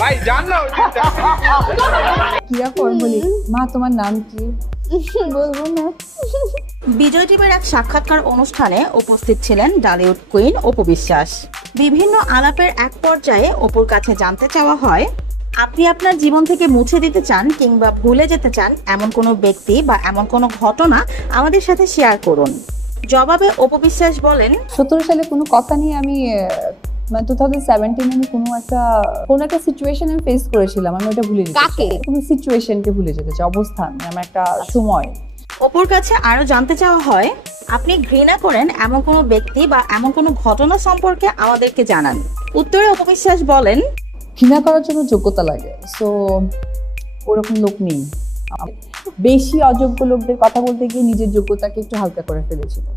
ভাই জান না কিয়া ফোন বলি, মা তোমার নাম কি? বলবো না। বিজয় টিভির এক সাক্ষাৎকার অনুষ্ঠানে উপস্থিত ছিলেন ডালিউড কুইন অপু বিশ্বাস। বিভিন্ন আলাপের এক পর্যায়ে অপুর কাছে জানতে চাওয়া হয়, আপনি আপনার জীবন থেকে মুছে দিতে চান কিংবা ভুলে যেতে চান এমন কোনো ব্যক্তি বা এমন কোনো ঘটনা আমাদের সাথে শেয়ার করুন। জবাবে অপু বিশ্বাস বলেন, 17 সালে কোনো কথা নিয়ে আমি 2017 আমি কোনো একটা সিচুয়েশন আমি ফেস করেছিলাম, আমি ওটা ভুলে যেতে চাই। কোনো সিচুয়েশনকে ভুলে যেতে চাই, অবস্থান, আমার একটা সময়। অপুর কাছে আরো জানতে চাওয়া হয়, আপনি ঘৃণা করেন এমন কোনো ব্যক্তি বা এমন কোনো ঘটনা সম্পর্কে আমাদেরকে জানান। উত্তরে অপু বিশ্বাস বলেন, ঘৃণা করার জন্য যোগ্যতা লাগে, সো ওরকম লোক নেই। বেশি অযোগ্য লোকদের কথা বলতে গিয়ে নিজের যোগ্যতাকে একটু হালকা করে ফেলেছিল।